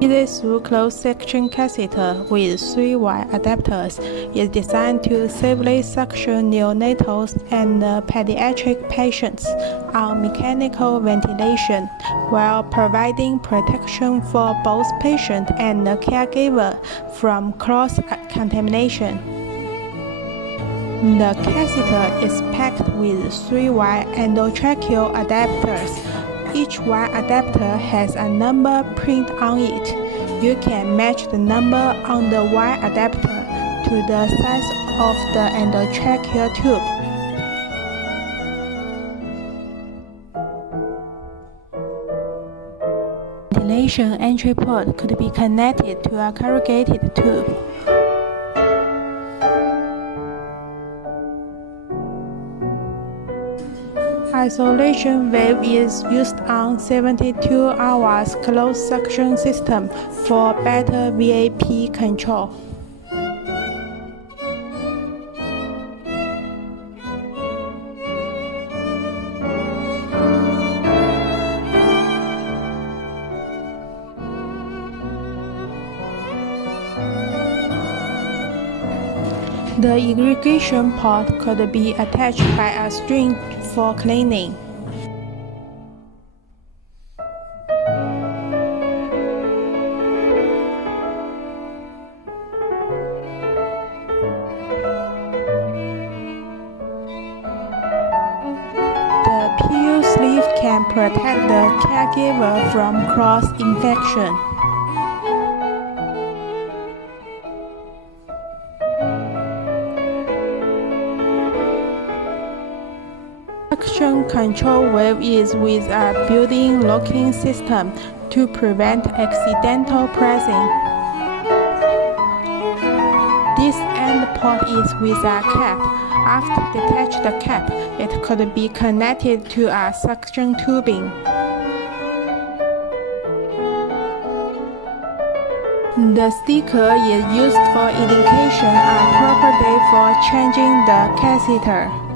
EasyThru closed-section catheter with 3 wire adapters is designed to safely suction neonatal and pediatric patients on mechanical ventilation while providing protection for both patient and the caregiver from cross-contamination. The catheter is packed with 3 wire endotracheal adapters. Each wire adapter has a number printed on it. You can match the number on the wire adapter to the size of the endotracheal tube. Ventilation entry port could be connected to a corrugated tube. Isolation valve is used on 72 hours closed suction system for better VAP control. The irrigation port could be attached by a string for cleaning. The PU sleeve can protect the caregiver from cross-infection. Suction control valve is with a built-in locking system to prevent accidental pressing. This end port is with a cap. After detach the cap, it could be connected to a suction tubing. The sticker is used for indication a proper day for changing the catheter.